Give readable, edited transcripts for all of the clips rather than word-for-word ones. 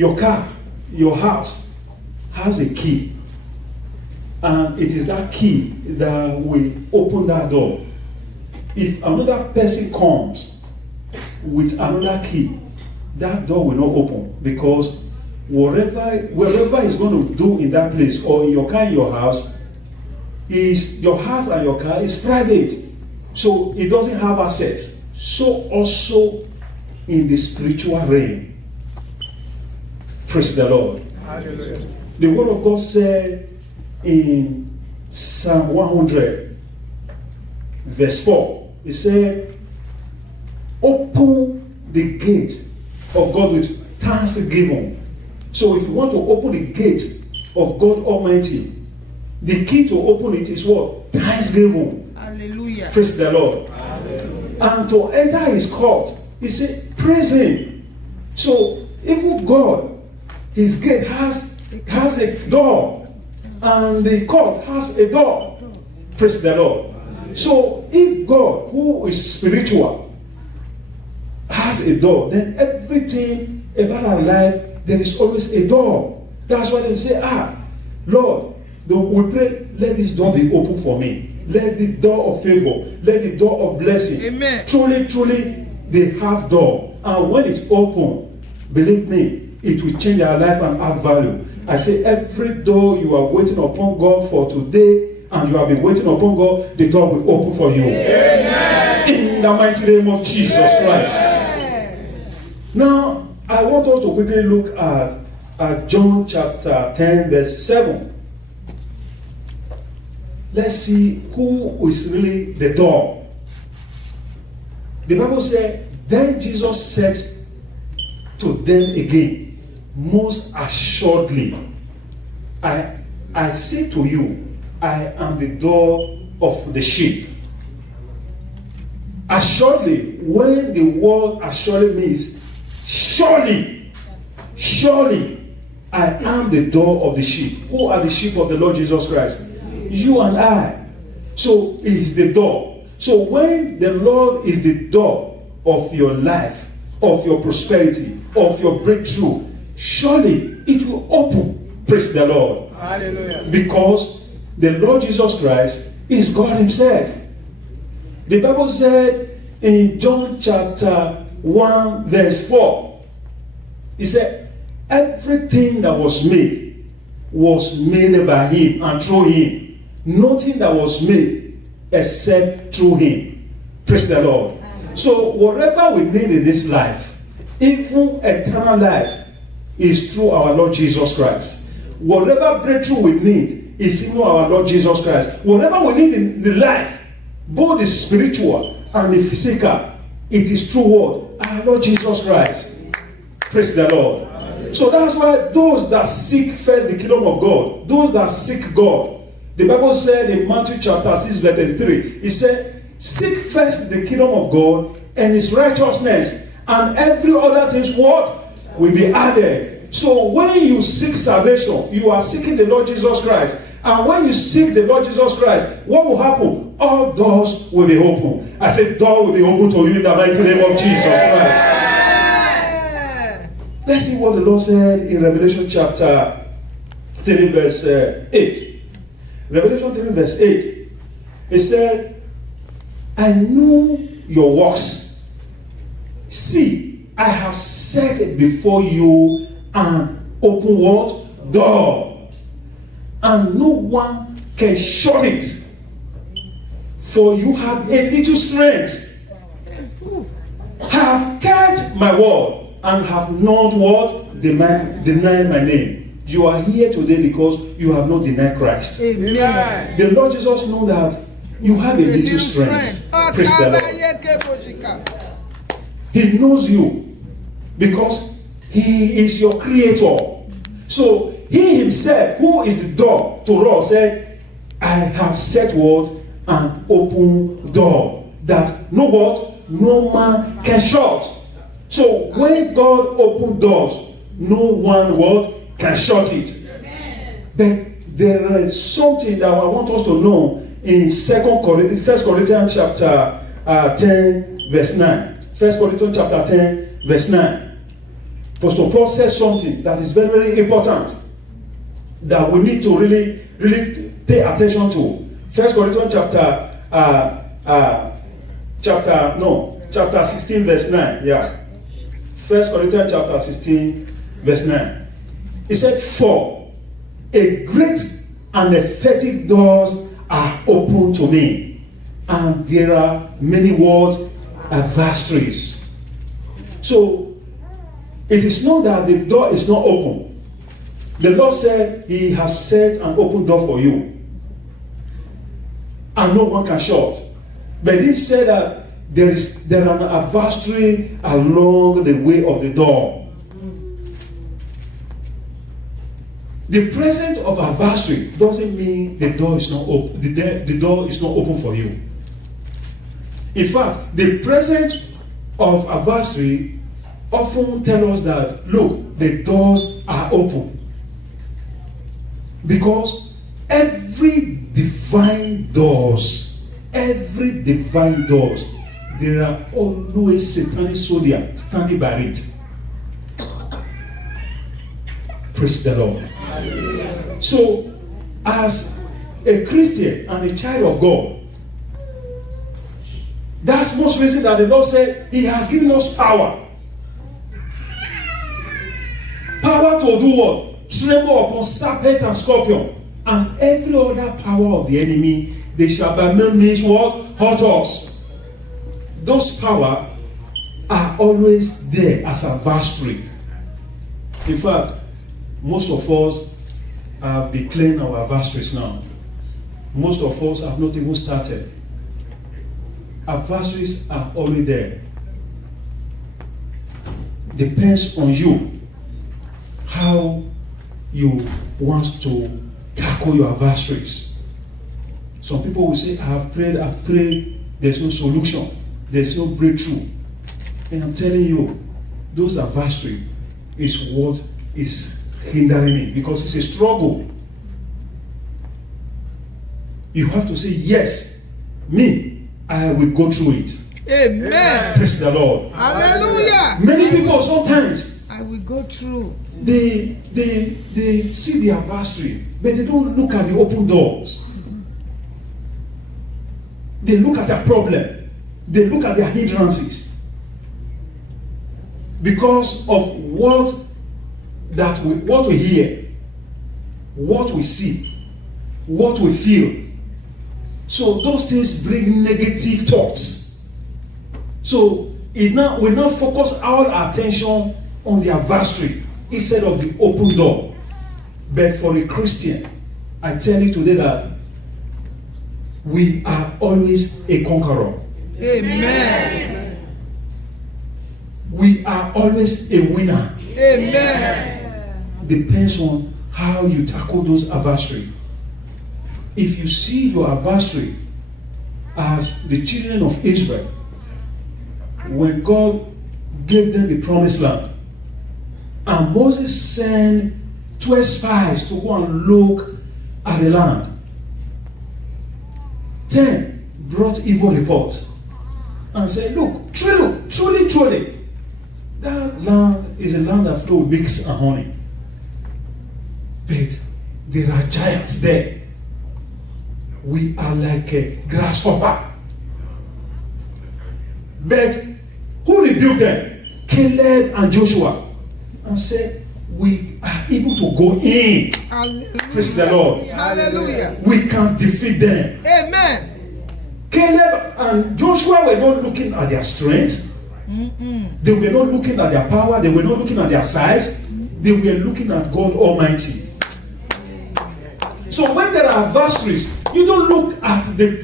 your car, your house has a key. And it is that key that will open that door. If another person comes with another key, that door will not open, because wherever is going to do in that place, or in your car, in your house, is your house and your car is private. So it doesn't have access. So also in the spiritual realm. Praise the Lord. Hallelujah. The word of God said in Psalm 100, verse 4, it said, open the gate of God with thanksgiving. So if you want to open the gate of God Almighty, the key to open it is what? Thanksgiving. Hallelujah. Praise the Lord. Hallelujah. And to enter his court, he said, praise him. So even God, his gate has a door, and the court has a door. Praise the Lord. So if God, who is spiritual, has a door, then everything about our life, there is always a door. That's why they say, Lord, we pray, let this door be open for me. Let the door of favor, let the door of blessing. Amen. Truly, truly, they have door. And when it's open, believe me, it will change our life and have value. I say every door you are waiting upon God for today, and you have been waiting upon God, the door will open for you. Amen. In the mighty name of Jesus Christ. Now, I want us to quickly look at John chapter 10, verse 7. Let's see who is really the door. The Bible said, then Jesus said to them again, most assuredly, I say to you, I am the door of the sheep. Assuredly, when the word assuredly means surely, I am the door of the sheep. Who are the sheep of the Lord Jesus Christ? You and I. So he is the door. So when the Lord is the door of your life, of your prosperity, of your breakthrough, surely it will open. Praise the Lord. Hallelujah. Because the Lord Jesus Christ is God himself. The Bible said in John chapter 1 verse 4, he said, everything that was made by him and through him. Nothing that was made except through him. Praise the Lord. So whatever we need in this life, even eternal life, is through our Lord Jesus Christ. Whatever breakthrough we need is in our Lord Jesus Christ. Whatever we need in the life, both the spiritual and the physical, it is through what? Our Lord Jesus Christ. Praise the Lord. So that's why those that seek first the kingdom of God, those that seek God, the Bible said in Matthew chapter 6 verse 33, it said, seek first the kingdom of God and his righteousness, and every other thing what? Will be added. So when you seek salvation, you are seeking the Lord Jesus Christ. And when you seek the Lord Jesus Christ, what will happen? All doors will be open. I said, door will be open to you in the mighty name of Jesus Christ. Let's see what the Lord said in Revelation chapter 3 verse 8. Revelation 3 verse 8. It said, I know your works. See, I have set it before you an open what? Door. And no one can shut it. For you have a little strength. Have kept my word and have not what? Denied my name. You are here today because you have not denied Christ. Amen. The Lord Jesus knows that you have a little strength. Praise the Lord. He knows you because he is your creator. So he himself, who is the door to us, said, I have set what? An open door that no what? No man can shut. So when God opened doors, no one what? Can shut it. But there is something that I want us to know in 1 Corinthians chapter 10 verse 9. 1 Corinthians chapter 10 verse 9. Apostle Paul says something that is very, very important that we need to really, really pay attention to. 1 Corinthians chapter 16, verse 9. Yeah. 1 Corinthians chapter 16, verse 9. He said, "For a great and effective doors are open to me, and there are many words adversaries." So it is not that the door is not open. The Lord said He has set an open door for you, and no one can shut. But He said that there are an adversary along the way of the door. The presence of adversary doesn't mean the door is not open. The door is not open for you. In fact, the presence of adversary often tell us that, look, the doors are open. Because every divine doors, there are always satanic soldiers standing by it. Praise the Lord. So, as a Christian and a child of God, that's most reason that the Lord said He has given us power. Power to do what? Tremble upon serpent and scorpion, and every other power of the enemy. They shall by no means what? Hurt us. Those power are always there as adversary. In fact, most of us have declared our adversaries now. Most of us have not even started. Adversaries are already there. Depends on you how you want to tackle your adversaries. Some people will say, I've prayed, there's no solution, there's no breakthrough. And I'm telling you, those adversaries is what is hindering it, because it's a struggle. You have to say, yes, me, I will go through it. Amen. Praise the Lord. Hallelujah. Many people sometimes I will go through. They see the adversary, but they don't look at the open doors. They look at their problem. They look at their hindrances. Because of what we hear, what we see, what we feel. So those things bring negative thoughts. So we now focus our attention on the adversary instead of the open door. But for a Christian, I tell you today that we are always a conqueror. Amen. We are always a winner. Amen. Depends on how you tackle those adversaries. If you see your adversary as the children of Israel, when God gave them the promised land, and Moses sent 12 spies to go and look at the land, 10 brought evil reports and said, look, truly, that land is a land that flows with milk and honey. But there are giants there. We are like a grasshopper. But who rebuked them? Caleb and Joshua. And said, we are able to go in. Hallelujah. Praise the Lord. Hallelujah. We can defeat them. Amen. Caleb and Joshua were not looking at their strength. They were not looking at their power. They were not looking at their size. They were looking at God Almighty. So when there are adversaries, you don't look at the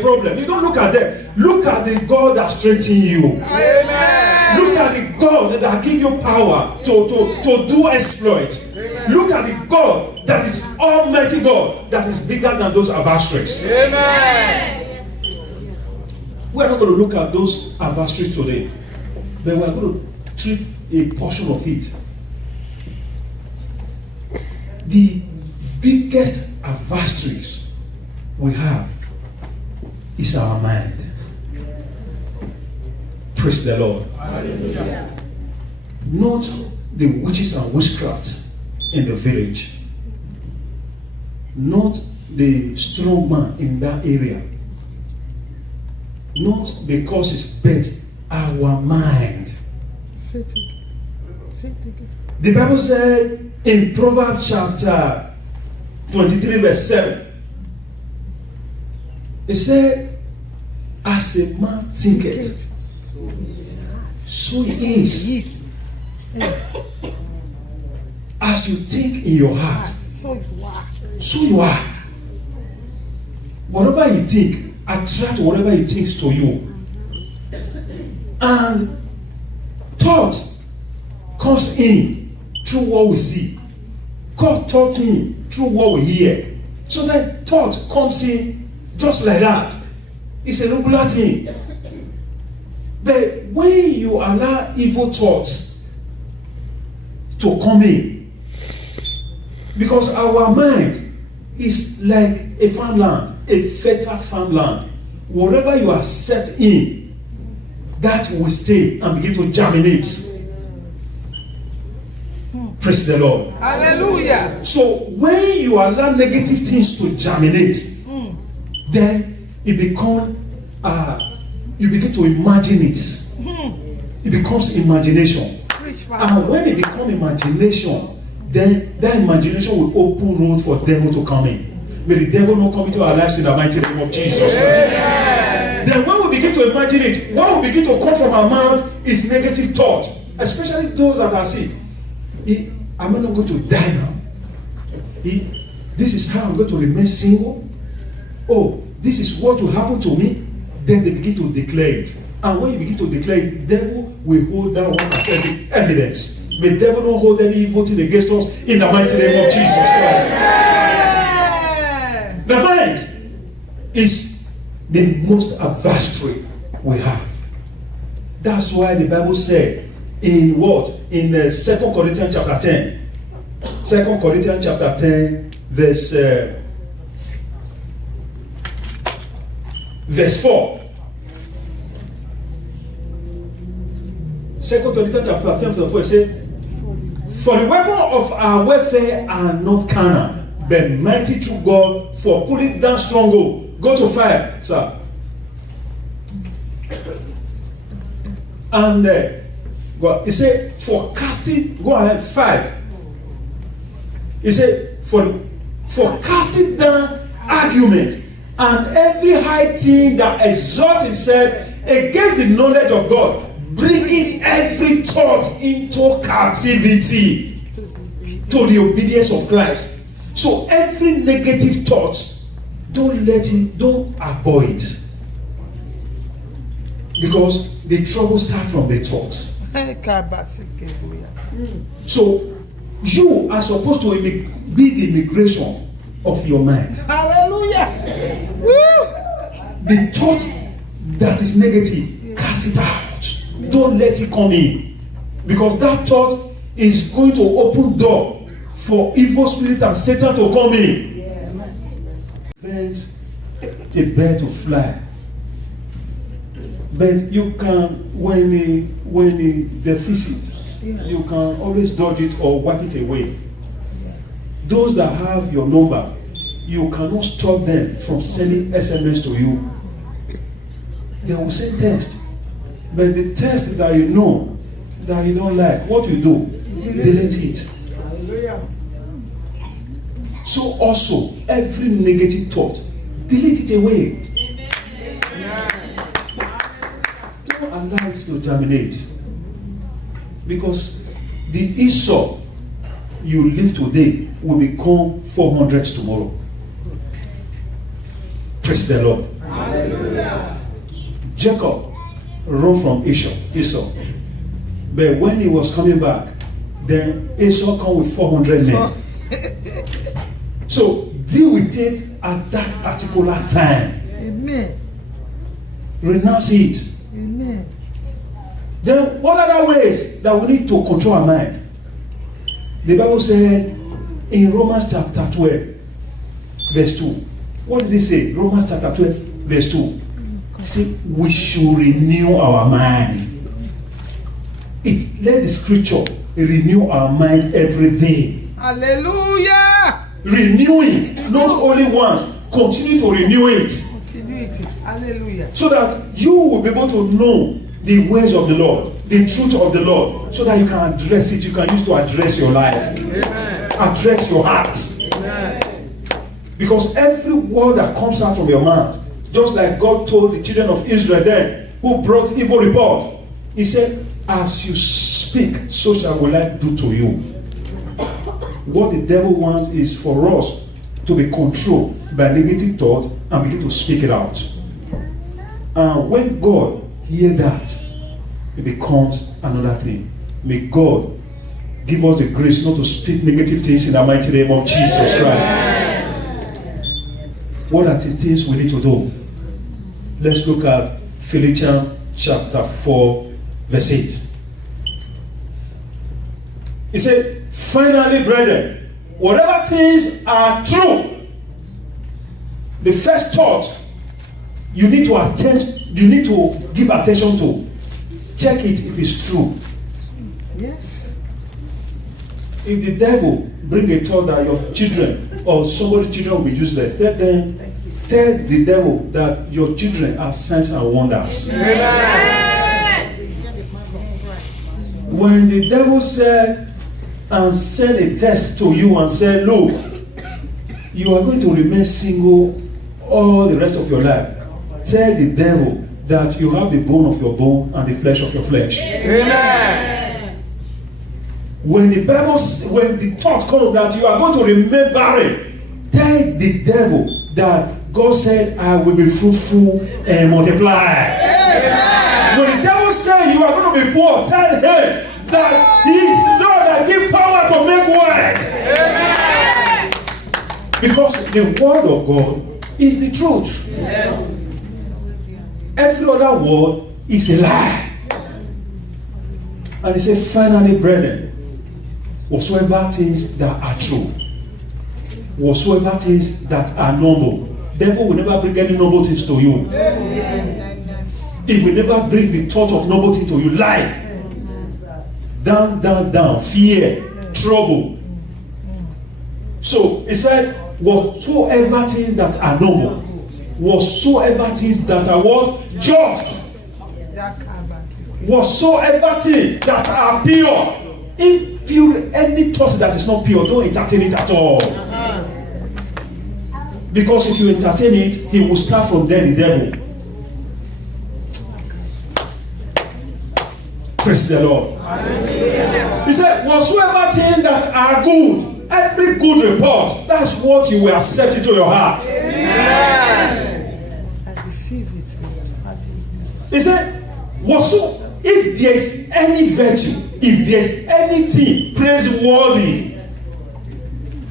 problem. You don't look at them. Look at the God that strengthens you. Amen. Look at the God that gives you power to do exploits. Look at the God that is Almighty God, that is bigger than those adversaries. Amen. We're not going to look at those adversaries today, but we're going to treat a portion of it. The biggest adversaries we have is our mind. Praise the Lord. Hallelujah. not the witches and witchcraft in the village, not the strong man in that area, not the causes, but our mind. The Bible said in Proverbs chapter 23 verse 7, it said, as a man thinketh, so he is. As you think in your heart, so you are. Whatever you think, attract whatever he thinks to you. And thought comes in through what we see. God taught in through what we hear. So that thought comes in just like that. It's a regular thing. But when you allow evil thoughts to come in, because our mind is like a farmland, a fertile farmland. Whatever you are set in, that will stay and begin to germinate. Praise the Lord. Hallelujah. So when you allow negative things to germinate, then it becomes you begin to imagine it. It becomes imagination. And when it becomes imagination, then that imagination will open road for devil to come in. May the devil not come into our lives in the mighty name of Jesus. Then when we begin to imagine it, what will begin to come from our mouth is negative thought, especially those that are sick. Am I not going to die now? This is how I'm going to remain single. Oh, this is what will happen to me. Then they begin to declare it. And when you begin to declare it, the devil will hold that one as evidence. May the devil not hold any evil thing against us in the mighty name of Jesus Christ. The mind is the most adversary we have. That's why the Bible said in what? In 2 Corinthians chapter 10. 2 Corinthians chapter 10 verse 4. 2 Corinthians chapter 10 verse 4 says, for the weapon of our warfare are not carnal, but mighty through God for pulling down stronghold. Go to 5, sir. And he said, for casting, go ahead, 5. He said, for casting down argument and every high thing that exalts himself against the knowledge of God, bringing every thought into captivity to the obedience of Christ. So every negative thought, don't avoid it. Because the trouble starts from the thought. So you are supposed to be the immigration of your mind. Hallelujah. The thought that is negative, cast it out. Don't let it come in. Because that thought is going to open door for evil spirit and Satan to come in. Prevent a bird to fly. But you can, when it deficit, you can always dodge it or wipe it away. Those that have your number, you cannot stop them from sending SMS to you. They will send text. But the text that you know, that you don't like, what you do, delete it. So also, every negative thought, delete it away. Don't allow it to germinate. Because the Esau you live today will become 400 tomorrow. Praise the Lord. Hallelujah. Jacob ran from Esau. But when he was coming back, then Esau came with 400 men. So deal with it at that particular time. Amen. Renounce it. Amen. Then what other ways that we need to control our mind? The Bible said in Romans chapter 12, verse 2. What did it say? Romans chapter 12, verse 2. It said we should renew our mind. let the scripture renew our mind every day. Hallelujah. Renewing, not only once, continue to renew it. Continuity. Hallelujah. So that you will be able to know the ways of the Lord, the truth of the Lord, so that you can address it. You can use to address your life. Amen. Address your heart. Amen. Because every word that comes out from your mouth, just like God told the children of Israel then, who brought evil report, he said, as you speak, so shall will I do to you. What the devil wants is for us to be controlled by negative thought and begin to speak it out. And when God hears that, it becomes another thing. May God give us the grace not to speak negative things in the mighty name of Jesus Christ. What are the things we need to do? Let's look at Philippians chapter 4, verse 8. He said, finally, brethren, whatever things are true, the first thought you need to give attention to. Check it if it's true. Yes. If the devil bring a thought that your children or somebody's children will be useless, tell the devil that your children are signs and wonders. Amen. When the devil said and sent a test to you and said, look, you are going to remain single all the rest of your life, tell the devil that you have the bone of your bone and the flesh of your flesh. Amen. When the thought comes that you are going to remain barren, tell the devil that God said, I will be fruitful and multiply. Amen. When the devil said you are going to be poor, tell him that he is the Lord that gives power to make wealth. Amen. Because the word of God is the truth. Yes. Every other word is a lie. And he said, finally, brethren, whatsoever things that are true, whatsoever things that are noble, devil will never bring any noble things to you. It will never bring the thought of noble things to you. Lie. Down, fear, trouble. So he said, whatsoever things that are noble, whatsoever things that are what? Just. Whatsoever things that are pure. Impure, any thought that is not pure, don't entertain it at all. Because if you entertain it, he will start from there, the devil. Praise the Lord. Hallelujah. He said, whatsoever things that are good, every good report, that's what you will accept into your heart. Amen. I receive it. He said, if there is any virtue, if there is anything praiseworthy,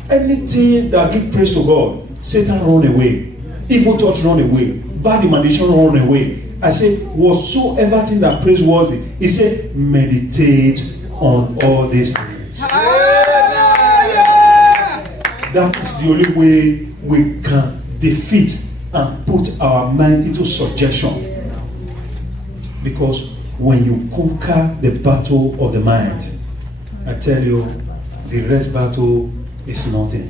anything that gives praise to God, Satan run away, evil thoughts run away, bad imagination run away. I say, whatsoever thing that praiseworthy, he said, meditate on all these things. That is the only way we can defeat and put our mind into subjection. Because when you conquer the battle of the mind, I tell you, the rest battle is nothing.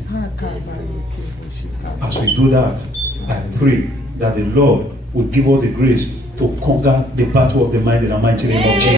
As we do that, I pray that the Lord will give us the grace to conquer the battle of the mind in the mighty name of Jesus.